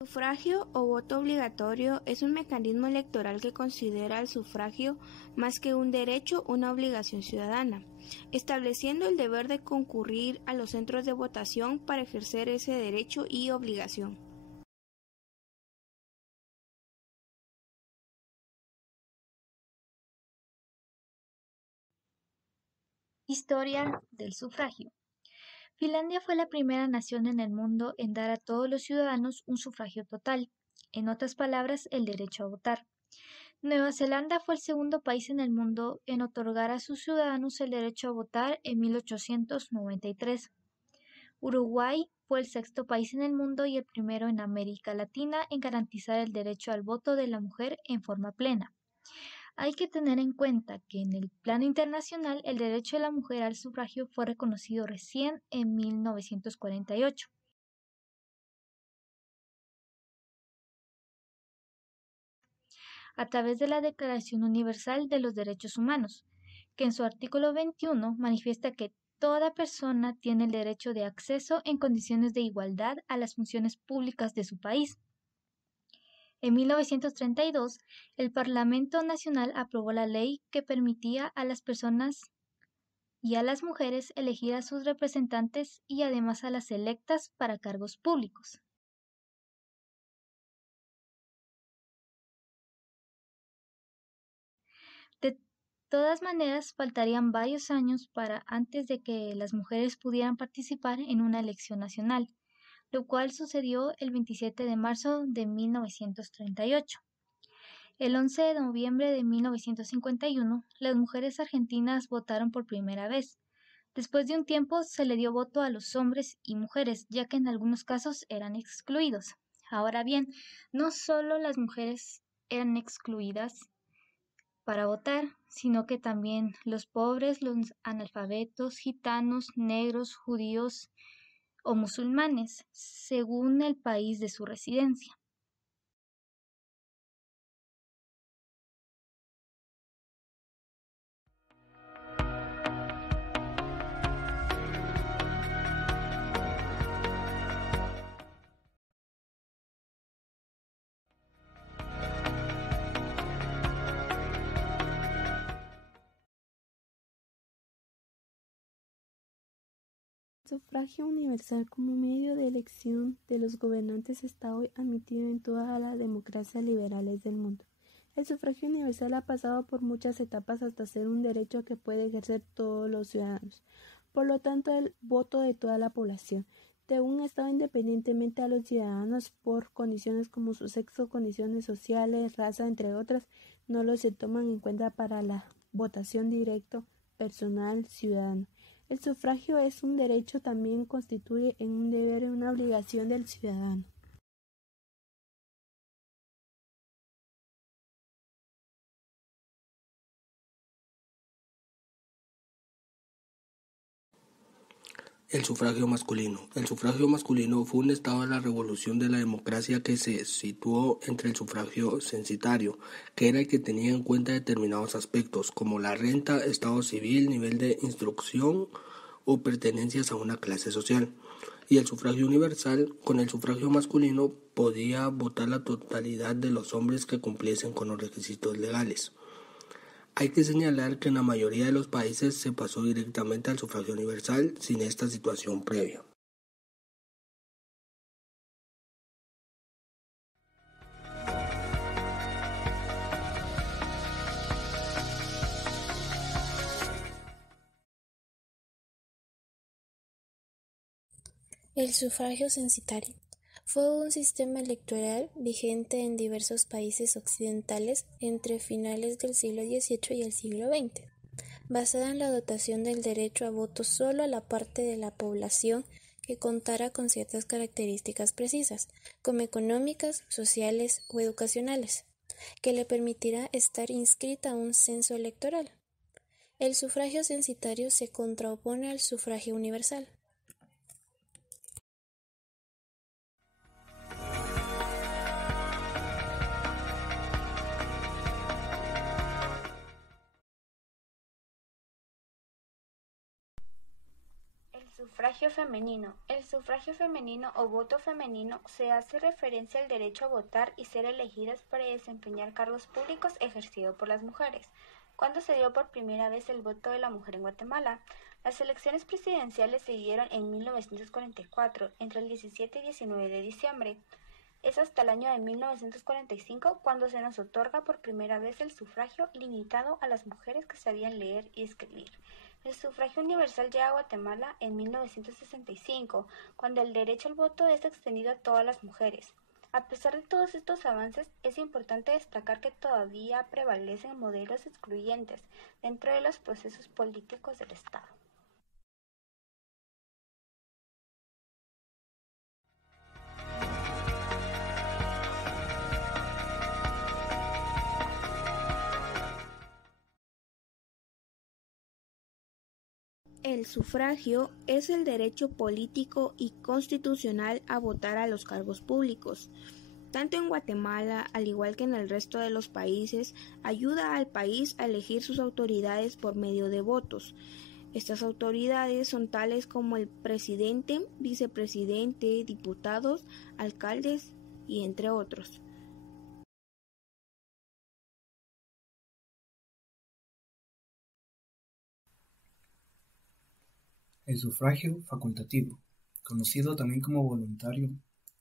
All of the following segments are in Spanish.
Sufragio o voto obligatorio es un mecanismo electoral que considera el sufragio más que un derecho, una obligación ciudadana, estableciendo el deber de concurrir a los centros de votación para ejercer ese derecho y obligación. Historia del sufragio. Finlandia fue la primera nación en el mundo en dar a todos los ciudadanos un sufragio total, en otras palabras, el derecho a votar. Nueva Zelanda fue el segundo país en el mundo en otorgar a sus ciudadanos el derecho a votar en 1893. Uruguay fue el sexto país en el mundo y el primero en América Latina en garantizar el derecho al voto de la mujer en forma plena. Hay que tener en cuenta que en el plano internacional el derecho de la mujer al sufragio fue reconocido recién en 1948. A través de la Declaración Universal de los Derechos Humanos, que en su artículo 21 manifiesta que toda persona tiene el derecho de acceso en condiciones de igualdad a las funciones públicas de su país. En 1932, el Parlamento Nacional aprobó la ley que permitía a las personas y a las mujeres elegir a sus representantes y además a las electas para cargos públicos. De todas maneras, faltarían varios años para antes de que las mujeres pudieran participar en una elección nacional, lo cual sucedió el 27 de marzo de 1938. El 11 de noviembre de 1951, las mujeres argentinas votaron por primera vez. Después de un tiempo se le dio voto a los hombres y mujeres, ya que en algunos casos eran excluidos. Ahora bien, no solo las mujeres eran excluidas para votar, sino que también los pobres, los analfabetos, gitanos, negros, judíos o musulmanes, según el país de su residencia. El sufragio universal como medio de elección de los gobernantes está hoy admitido en todas las democracias liberales del mundo. El sufragio universal ha pasado por muchas etapas hasta ser un derecho que puede ejercer todos los ciudadanos. Por lo tanto, el voto de toda la población de un Estado independientemente a los ciudadanos por condiciones como su sexo, condiciones sociales, raza, entre otras, no los se toman en cuenta para la votación directo, personal, ciudadano. El sufragio es un derecho, también constituye en un deber y una obligación del ciudadano. El sufragio masculino. El sufragio masculino fue un estado de la revolución de la democracia que se situó entre el sufragio censitario, que era el que tenía en cuenta determinados aspectos, como la renta, estado civil, nivel de instrucción o pertenencias a una clase social. Y el sufragio universal, con el sufragio masculino, podía votar la totalidad de los hombres que cumpliesen con los requisitos legales. Hay que señalar que en la mayoría de los países se pasó directamente al sufragio universal sin esta situación previa. El sufragio censitario fue un sistema electoral vigente en diversos países occidentales entre finales del siglo XVIII y el siglo XX, basada en la dotación del derecho a voto solo a la parte de la población que contara con ciertas características precisas, como económicas, sociales o educacionales, que le permitirá estar inscrita a un censo electoral. El sufragio censitario se contrapone al sufragio universal. El Sufragio femenino. El sufragio femenino o voto femenino se hace referencia al derecho a votar y ser elegidas para desempeñar cargos públicos ejercidos por las mujeres. ¿Cuándo se dio por primera vez el voto de la mujer en Guatemala? Las elecciones presidenciales se dieron en 1944, entre el 17 y 19 de diciembre. Es hasta el año de 1945 cuando se nos otorga por primera vez el sufragio limitado a las mujeres que sabían leer y escribir. El sufragio universal llega a Guatemala en 1965, cuando el derecho al voto es extendido a todas las mujeres. A pesar de todos estos avances, es importante destacar que todavía prevalecen modelos excluyentes dentro de los procesos políticos del Estado. El sufragio es el derecho político y constitucional a votar a los cargos públicos. Tanto en Guatemala, al igual que en el resto de los países, ayuda al país a elegir sus autoridades por medio de votos. Estas autoridades son tales como el presidente, vicepresidente, diputados, alcaldes y entre otros. El sufragio facultativo, conocido también como voluntario,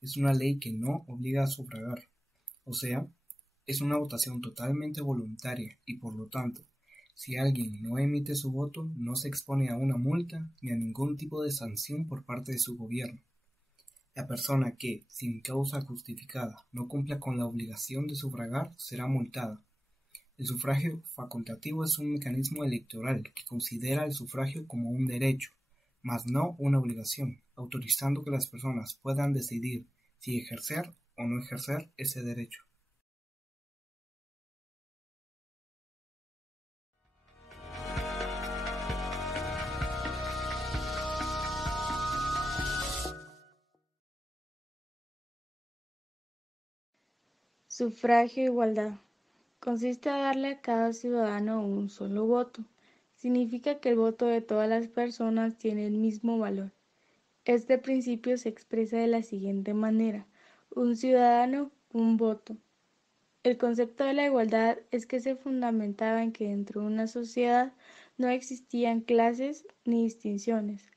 es una ley que no obliga a sufragar, o sea, es una votación totalmente voluntaria y por lo tanto, si alguien no emite su voto, no se expone a una multa ni a ningún tipo de sanción por parte de su gobierno. La persona que, sin causa justificada, no cumpla con la obligación de sufragar será multada. El sufragio facultativo es un mecanismo electoral que considera el sufragio como un derecho, mas no una obligación, autorizando que las personas puedan decidir si ejercer o no ejercer ese derecho. Sufragio e igualdad. Consiste en darle a cada ciudadano un solo voto. Significa que el voto de todas las personas tiene el mismo valor. Este principio se expresa de la siguiente manera: un ciudadano, un voto. El concepto de la igualdad es que se fundamentaba en que dentro de una sociedad no existían clases ni distinciones,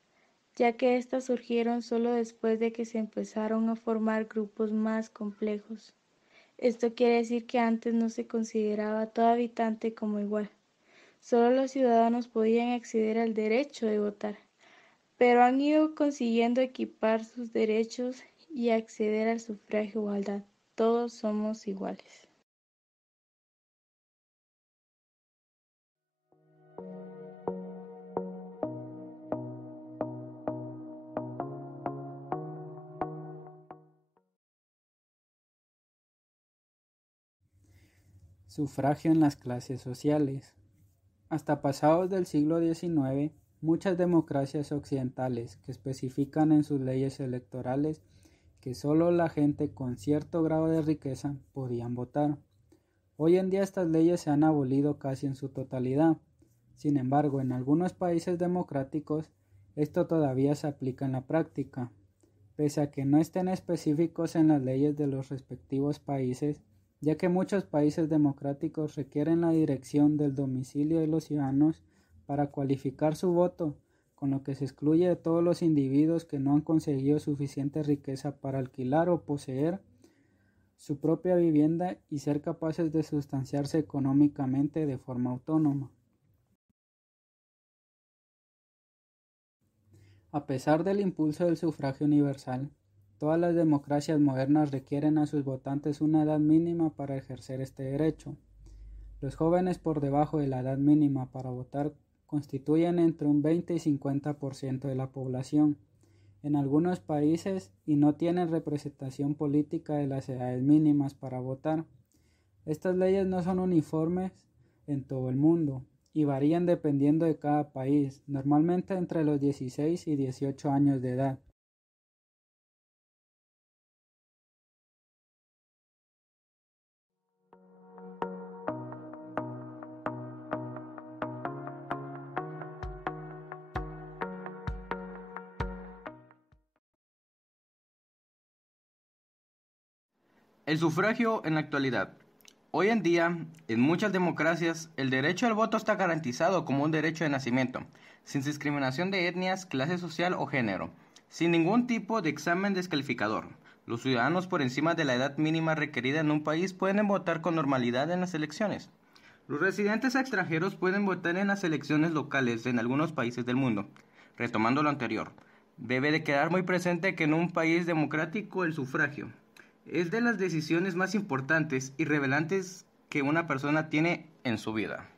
ya que éstas surgieron solo después de que se empezaron a formar grupos más complejos. Esto quiere decir que antes no se consideraba a todo habitante como igual. Solo los ciudadanos podían acceder al derecho de votar, pero han ido consiguiendo equipar sus derechos y acceder al sufragio de igualdad. Todos somos iguales. Sufragio en las clases sociales. Hasta pasados del siglo XIX, muchas democracias occidentales que especifican en sus leyes electorales que solo la gente con cierto grado de riqueza podían votar. Hoy en día estas leyes se han abolido casi en su totalidad. Sin embargo, en algunos países democráticos esto todavía se aplica en la práctica. Pese a que no estén específicos en las leyes de los respectivos países, ya que muchos países democráticos requieren la dirección del domicilio de los ciudadanos para cualificar su voto, con lo que se excluye de todos los individuos que no han conseguido suficiente riqueza para alquilar o poseer su propia vivienda y ser capaces de sustanciarse económicamente de forma autónoma. A pesar del impulso del sufragio universal, todas las democracias modernas requieren a sus votantes una edad mínima para ejercer este derecho. Los jóvenes por debajo de la edad mínima para votar constituyen entre un 20 y 50% de la población en algunos países y no tienen representación política de las edades mínimas para votar. Estas leyes no son uniformes en todo el mundo y varían dependiendo de cada país, normalmente entre los 16 y 18 años de edad. El sufragio en la actualidad. Hoy en día, en muchas democracias, el derecho al voto está garantizado como un derecho de nacimiento, sin discriminación de etnias, clase social o género, sin ningún tipo de examen descalificador. Los ciudadanos por encima de la edad mínima requerida en un país pueden votar con normalidad en las elecciones. Los residentes extranjeros pueden votar en las elecciones locales en algunos países del mundo. Retomando lo anterior, debe de quedar muy presente que en un país democrático el sufragio es de las decisiones más importantes y revelantes que una persona tiene en su vida.